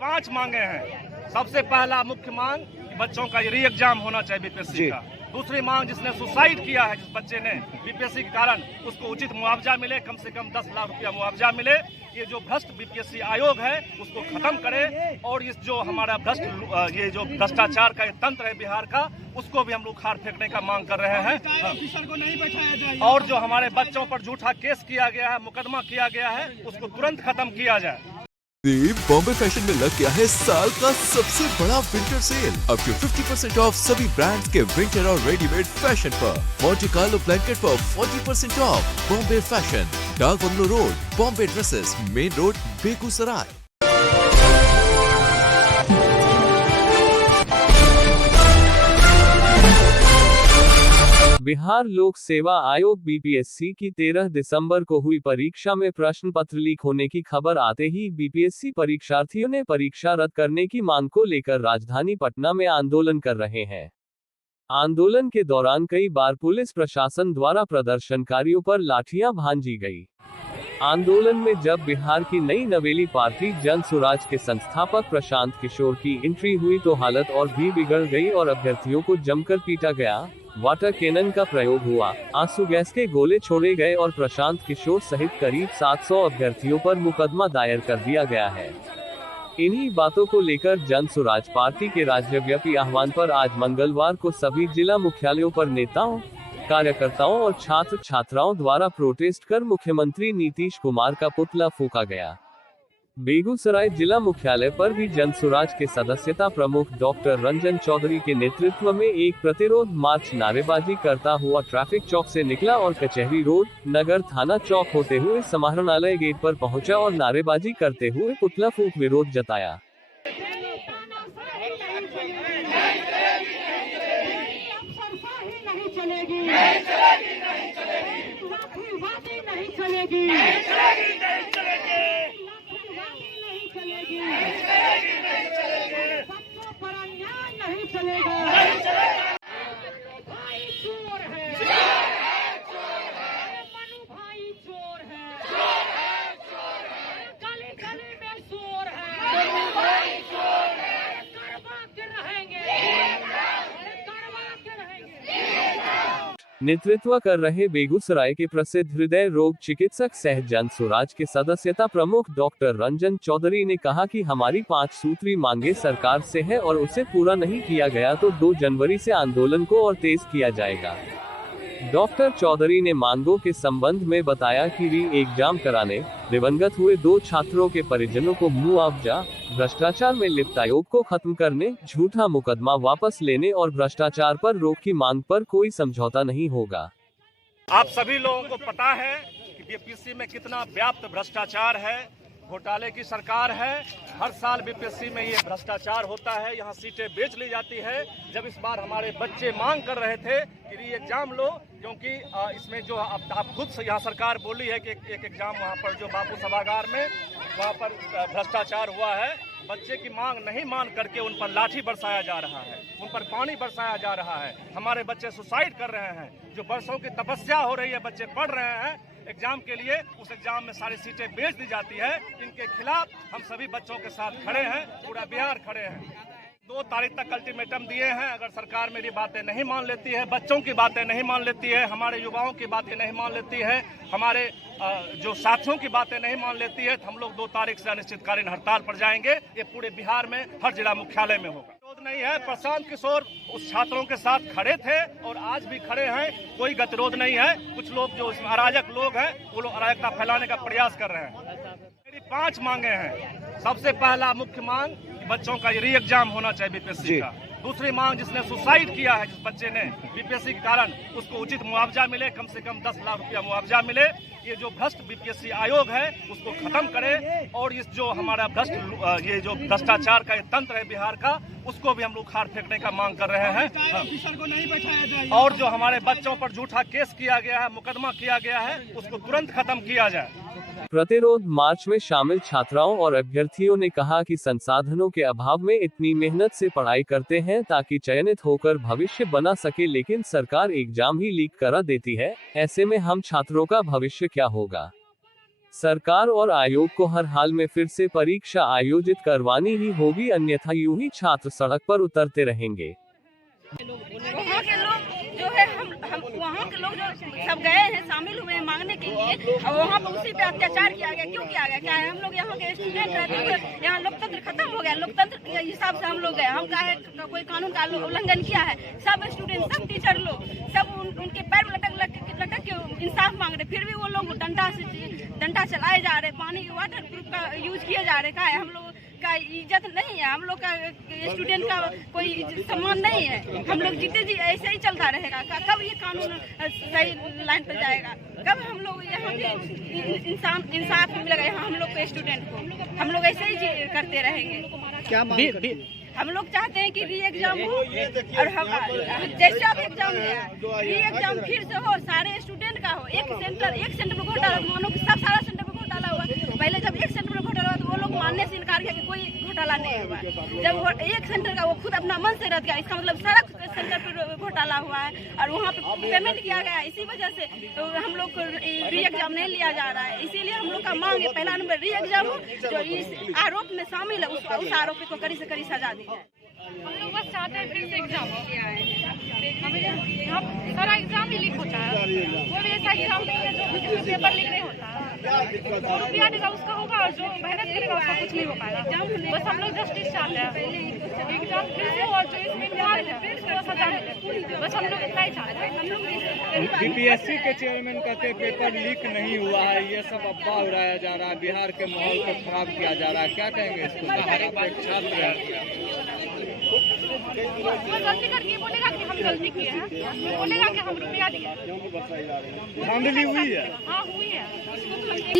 5 मांगे हैं। सबसे पहला मुख्य मांग बच्चों का री एग्जाम होना चाहिए बीपीएससी का। दूसरी मांग जिसने सुसाइड किया है, जिस बच्चे ने बीपीएससी के कारण, उसको उचित मुआवजा मिले, कम से कम 10 लाख रुपया मुआवजा मिले। ये जो भ्रष्ट बीपीएससी आयोग है उसको खत्म करे और इस जो हमारा ये जो भ्रष्टाचार का ये तंत्र है बिहार का, उसको भी हम लोग उखाड़ फेंकने का मांग कर रहे हैं। ऑफिसर को नहीं बैठाया जाए और जो हमारे बच्चों पर झूठा केस किया गया है, मुकदमा किया गया है, उसको तुरंत खत्म किया जाए। बॉम्बे फैशन में लग गया है साल का सबसे बड़ा winter sale. Up to 50% off सभी ब्रांड्स के विंटर और रेडीमेड फैशन पर। मोंटे कार्लो ब्लैंकेट पर 40% off. Bombay fashion, Dak bungalow road, Bombay dresses, main road, Begusarai. Bihar Lok Seva आयोग बीपीएससी की 13 दिसंबर को हुई परीक्षा में प्रश्न पत्र लीक होने की खबर आते ही बीपीएससी परीक्षार्थियों ने परीक्षा रद्द करने की मांग को लेकर राजधानी पटना में आंदोलन कर रहे हैं। आंदोलन के दौरान कई बार पुलिस प्रशासन द्वारा प्रदर्शनकारियों पर लाठियां भांजी गई। आंदोलन में जब बिहार की नई नवेली पार्टी जन सुराज के संस्थापक प्रशांत किशोर की एंट्री हुई तो हालत और भी बिगड़ गई और अभ्यर्थियों को जमकर पीटा गया। वाटर कैनन का प्रयोग हुआ, आंसू गैस के गोले छोड़े गए और प्रशांत किशोर सहित करीब 700 अभ्यर्थियों पर मुकदमा दायर कर दिया गया है। इन्हीं बातों को लेकर जन सुराज पार्टी के राज्यव्यापी आह्वान पर आज मंगलवार को सभी जिला मुख्यालयों पर नेताओं, कार्यकर्ताओं और छात्र छात्राओं द्वारा प्रोटेस्ट कर मुख्यमंत्री नीतीश कुमार का पुतला फूंका गया। बेगूसराय जिला मुख्यालय पर भी जन सुराज के सदस्यता प्रमुख डॉक्टर रंजन चौधरी के नेतृत्व में एक प्रतिरोध मार्च नारेबाजी करता हुआ ट्रैफिक चौक से निकला और कचहरी रोड, नगर थाना चौक होते हुए समाहरणालय गेट पर पहुंचा और नारेबाजी करते हुए पुतला फूंक विरोध जताया। नेतृत्व कर रहे बेगूसराय के प्रसिद्ध हृदय रोग चिकित्सक सह जन सुराज के सदस्यता प्रमुख डॉक्टर रंजन चौधरी ने कहा कि हमारी 5 सूत्री मांगे सरकार से है और उसे पूरा नहीं किया गया तो 2 जनवरी से आंदोलन को और तेज किया जाएगा। डॉक्टर चौधरी ने मांगों के संबंध में बताया कि री एग्जाम कराने, दिवंगत हुए 2 छात्रों के परिजनों को मुआवजा, भ्रष्टाचार में लिप्त आयोग को खत्म करने, झूठा मुकदमा वापस लेने और भ्रष्टाचार पर रोक की मांग पर कोई समझौता नहीं होगा। आप सभी लोगों को पता है कि बीपीएससी में कितना व्याप्त भ्रष्टाचार है, घोटाले की सरकार है। हर साल बीपीएससी में ये भ्रष्टाचार होता है, यहाँ सीटें बेच ली जाती है। जब इस बार हमारे बच्चे मांग कर रहे थे कि री एग्जाम लो, क्योंकि इसमें जो आप खुद से यहाँ सरकार बोली है कि एक एग्जाम वहाँ पर जो बापू सभागार में वहाँ पर भ्रष्टाचार हुआ है, बच्चे की मांग नहीं मान करके उन पर लाठी बरसाया जा रहा है, उन पर पानी बरसाया जा रहा है। हमारे बच्चे सुसाइड कर रहे हैं, जो वर्षों की तपस्या हो रही है, बच्चे पढ़ रहे हैं एग्जाम के लिए, उस एग्जाम में सारी सीटें बेच दी जाती है। इनके खिलाफ हम सभी बच्चों के साथ खड़े हैं, पूरा बिहार खड़े हैं। 2 तारीख तक अल्टीमेटम दिए हैं। अगर सरकार मेरी बातें नहीं मान लेती है, बच्चों की बातें नहीं मान लेती है, हमारे युवाओं की बातें नहीं मान लेती है, हमारे जो साथियों की बातें नहीं मान लेती है, तो हम लोग 2 तारीख से अनिश्चितकालीन हड़ताल पर जाएंगे। ये पूरे बिहार में हर जिला मुख्यालय में होगा। विरोध नहीं है, प्रशांत किशोर उस छात्रों के साथ खड़े थे और आज भी खड़े हैं, कोई गतिरोध नहीं है। कुछ लोग जो अराजक लोग हैं, वो लोग अराजकता फैलाने का प्रयास कर रहे हैं। मेरी 5 मांगे हैं। सबसे पहला मुख्य मांग बच्चों का री एग्जाम होना चाहिए बीपीएससी का। दूसरी मांग जिसने सुसाइड किया है, जिस बच्चे ने बीपीएससी के कारण, उसको उचित मुआवजा मिले, कम से कम 10 लाख रुपया मुआवजा मिले। ये जो भ्रष्ट बीपीएससी आयोग है उसको खत्म करे और इस जो हमारा ये जो भ्रष्टाचार का ये तंत्र है बिहार का, उसको भी हम लोग उखाड़ फेंकने का मांग कर रहे हैं। ऑफिसर को नहीं बैठाया जाए और जो हमारे बच्चों पर झूठा केस किया गया है, मुकदमा किया गया है, उसको तुरंत खत्म किया जाए। प्रतिरोध मार्च में शामिल छात्राओं और अभ्यर्थियों ने कहा कि संसाधनों के अभाव में इतनी मेहनत से पढ़ाई करते हैं ताकि चयनित होकर भविष्य बना सके, लेकिन सरकार एग्जाम ही लीक करा देती है। ऐसे में हम छात्रों का भविष्य क्या होगा। सरकार और आयोग को हर हाल में फिर से परीक्षा आयोजित करवानी ही होगी, अन्यथा यूं ही छात्र सड़क पर उतरते रहेंगे। वहाँ के लोग जो है हम वहाँ के लोग जो सब गए हैं, शामिल हुए हैं मांगने के लिए, और वहाँ पर उसी पे अत्याचार किया गया। क्यों किया गया? क्या है, हम लोग यहाँ के स्टूडेंट हैं, तो यहाँ लोकतंत्र खत्म हो गया। लोकतंत्र के हिसाब से हम लोग गए, हम का है कोई कानून का उल्लंघन किया है? सब स्टूडेंट, सब टीचर लोग, सब उनके पैर में लटक के इंसाफ मांग रहे, फिर भी वो लोग डंडा चलाए जा रहे, पानी वाटर प्रूफ का यूज किए जा रहे। का है, हम लोग का इज्जत नहीं है, हम लोग का स्टूडेंट का कोई सम्मान नहीं है। हम लोग जीते जी ऐसे ही चलता रहेगा। कब ये कानून सही लाइन पर जाएगा? कब हम लोग यहाँ इंसाफ मिलेगा यहाँ हम लोग के स्टूडेंट को? हम लोग ऐसे ही करते रहेंगे। क्या मांग? हम लोग चाहते हैं कि री एग्जाम हो, और हम जैसे अब एग्जाम है, री एग्जाम फिर से हो, सारे स्टूडेंट का हो। एक सेंटर पर घोटाला, मानो कि सब सारा सेंटर पर घोटाला हुआ। पहले जब एक सेंटर पर घोटाला हुआ तो वो लोग मानने से इनकार किया कि कोई घोटाला नहीं हुआ। जब एक सेंटर का वो खुद अपना मन से रद्द किया, इसका मतलब सारा सेंटर पर घोटाला हुआ है और वहाँ पे पेमेंट किया गया है। इसी वजह से तो हम लोग को री एग्जाम नहीं लिया जा रहा है। इसीलिए हम लोग का मांग है, पहला नंबर री एग्जाम हो, जो इस आरोप में शामिल है उस आरोपी को कड़ी से कड़ी सजा दी जाए। हम लोग बस चाहते हैं फिर से एग्जाम हो। हमें यहाँ सारा एग्जाम ही लीक होता है, कोई भी ऐसा एग्जाम नहीं है जो पेपर लीक नहीं होता है। जो रुपया देगा उसका होगा, और जो मेहनत करेगा उसका कुछ नहीं हो पाएगा। बस हम लोग जस्टिस चाहते हैं, एग्जाम फिर से, और जो इसमें इम्तिहान है उसको सजा मिले, बस हम लोग इतना ही चाहते हैं। बीपीएससी के चेयरमैन कहते पेपर लीक नहीं हुआ है, ये सब अफवाह उड़ाया जा रहा है, बिहार के माहौल को खराब किया जा रहा है, क्या कहेंगे इसको? छात्र है, वो गलती करके बोलेगा कि हम गलती किए हैं, बोलेगा कि हम रुपया दिए। धांधली हुई है। हाँ हुई है।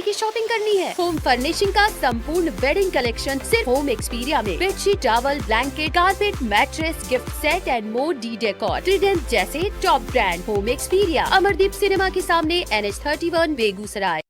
की शॉपिंग करनी है? होम फर्निशिंग का संपूर्ण वेडिंग कलेक्शन सिर्फ होम एक्सपीरिया में। Bedsheet, towel, blanket, carpet, mattress, gift set and more D'Decor, Trident जैसे top brand. Home Experia, Amardeep cinema के सामने, NH 31, बेगूसराय।